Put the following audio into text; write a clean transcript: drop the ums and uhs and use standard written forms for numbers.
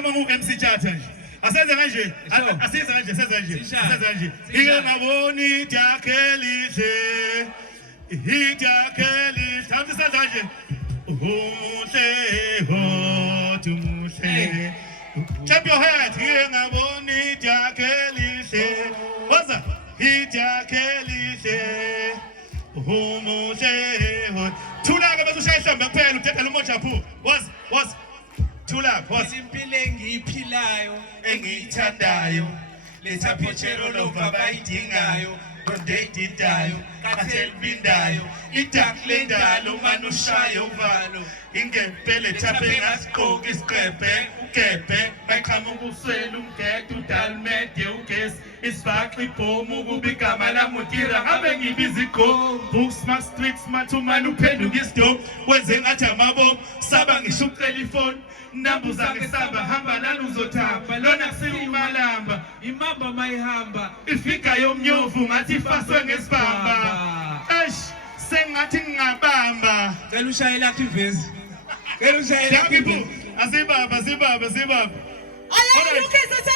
noma ngu-MC Tshatha nje. Asenze kanje, asenze kanje, asenze kanje. Ike ngaboni idyakelihle. Idyakelihle. Hambe senze kanje. Umuhle hodwa umuhle. Clap your hands. Ike ngaboni idyakelihle. Waza idyakelihle. Umuhle hodwa. Thulaka bese ushaya ihlombe kuphela udedela uMoja Poo. Was Thula, was impilo engiyiphilayo engiyithandayo. Letha picture lova bayidingayo. Dondeyidayo, kathel bindayo. Idak lendalo manushayo uvalo. Ingempele tape ngasigqoka isiqephe, ukephe, bayiqhamuka ukuswela umgede udalmede ugesi. Isibhaxi ibhomu kuba igama lamutira ngabe ngibiza igqomu. Books ma streets mathumana uphenduka isidom. Wenze ngathi amabombo saba ngisho ucela ifoni. Nambuza ngesamba hamba lana uzothamba. Lona kusiyimalamba imamba mayihamba ifika yomnyovu ngathi ifaswe ngesibamba. Eish sengathi ngingabamba. Cela ushayela activist. Cela ushayela activist. Asibaba. All right, Ukhozi